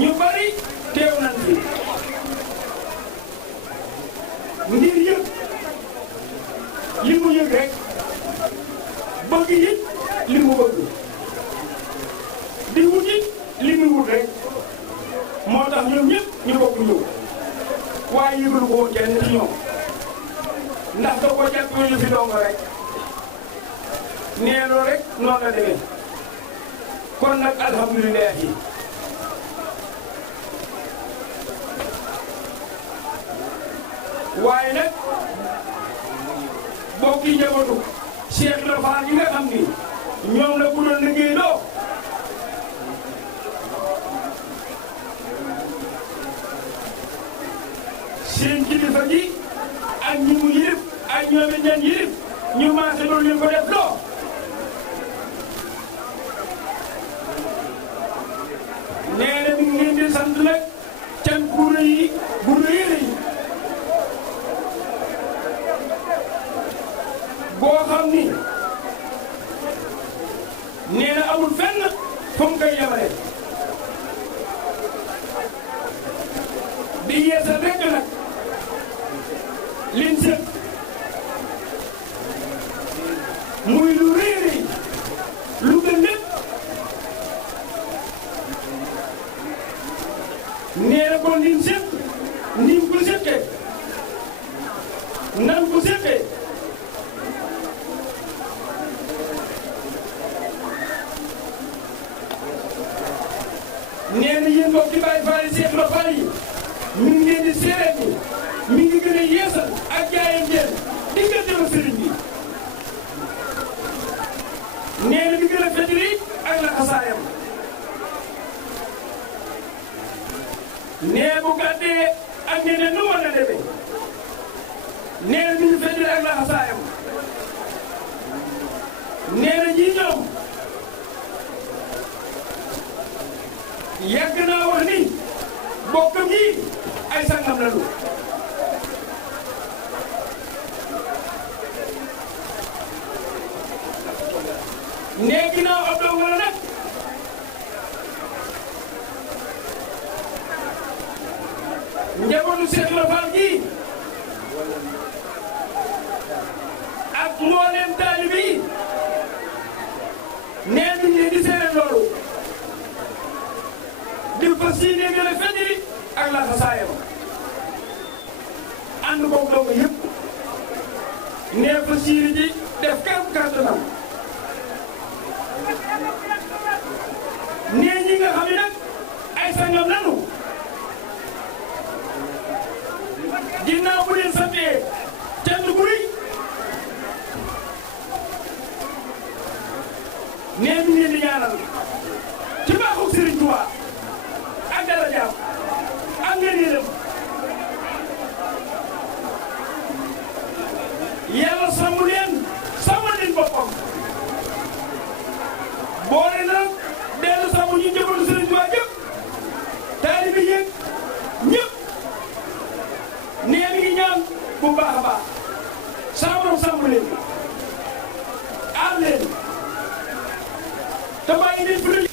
ñu bari teew nañ fi ngir yëg li mu yëg rek bëgg it li mu bëgg di wut it li mu wut rek moo tax ñoom ñëpp ñu bokk ñëw waaye yëgalu ko woon kenn ci ñoom ndax da ko jàppee lu fi dong rek nee loo rek noonu la demee kon nag alhamdulilah yi waaye nag bokki njabootu Cheikh Ibra Fall yi nga xam ni ñoom la ku doon liggéey loo seen kilifa gi ak ñi mu yilif ak ñoom it ñan yilif ñu maase doon leen ko def loo nee na mi ngi leen di sant nag can bu rëy yi bu rëy rëy boo xam ni nee na amul fenn fu mu koy yemale di yeesal rek nag liñ sëg muy lu rëy rëy lu gën lépp nee na kon liñ sëg niñ ko sëgee nan ko sëgee nee na yéen mbokk yi Baay Faal yi Cheikh Ibra Fall yi mi ngi leen di seereet ni mi ngi gën a yeesal ak jaayam jeen diggante ak sëriñ bi nee na mi gën a fetli ak la xasaayam nee bu gàddee ak ñeneen nu war na demee nee na mi ngi fetli ak la xasaayam nee na ñii ñoom yàgg naa wax ni bokkam yi ay sangam lañu nee ginnaaw ab dong la nag njabootu Cheikh Ibra Fall gi ak mbooleem taalibe yi nee nañ leen di seere loolu di fas yéene gën a feddi ak la xasaayam ànd koog dong yëpp nee fas yéene ji def kam kàttanam nee ñi nga xam ne nag ay sangam nanu ginnaaw bu leen santee cant bu rëy nee ñu leen di ñaanal ci baaxu Serigne Touba ak dara jaam ak ngeen yéenam yàlla sàmm leen sàmmal leen boppam boole na dellu sàmm ñu njabootu Serigne Touba ñëpp taalibe yeeg ñëpp nee mi ngi ñaan bu baax a baax sàmm leen aar leen te bàyyi leen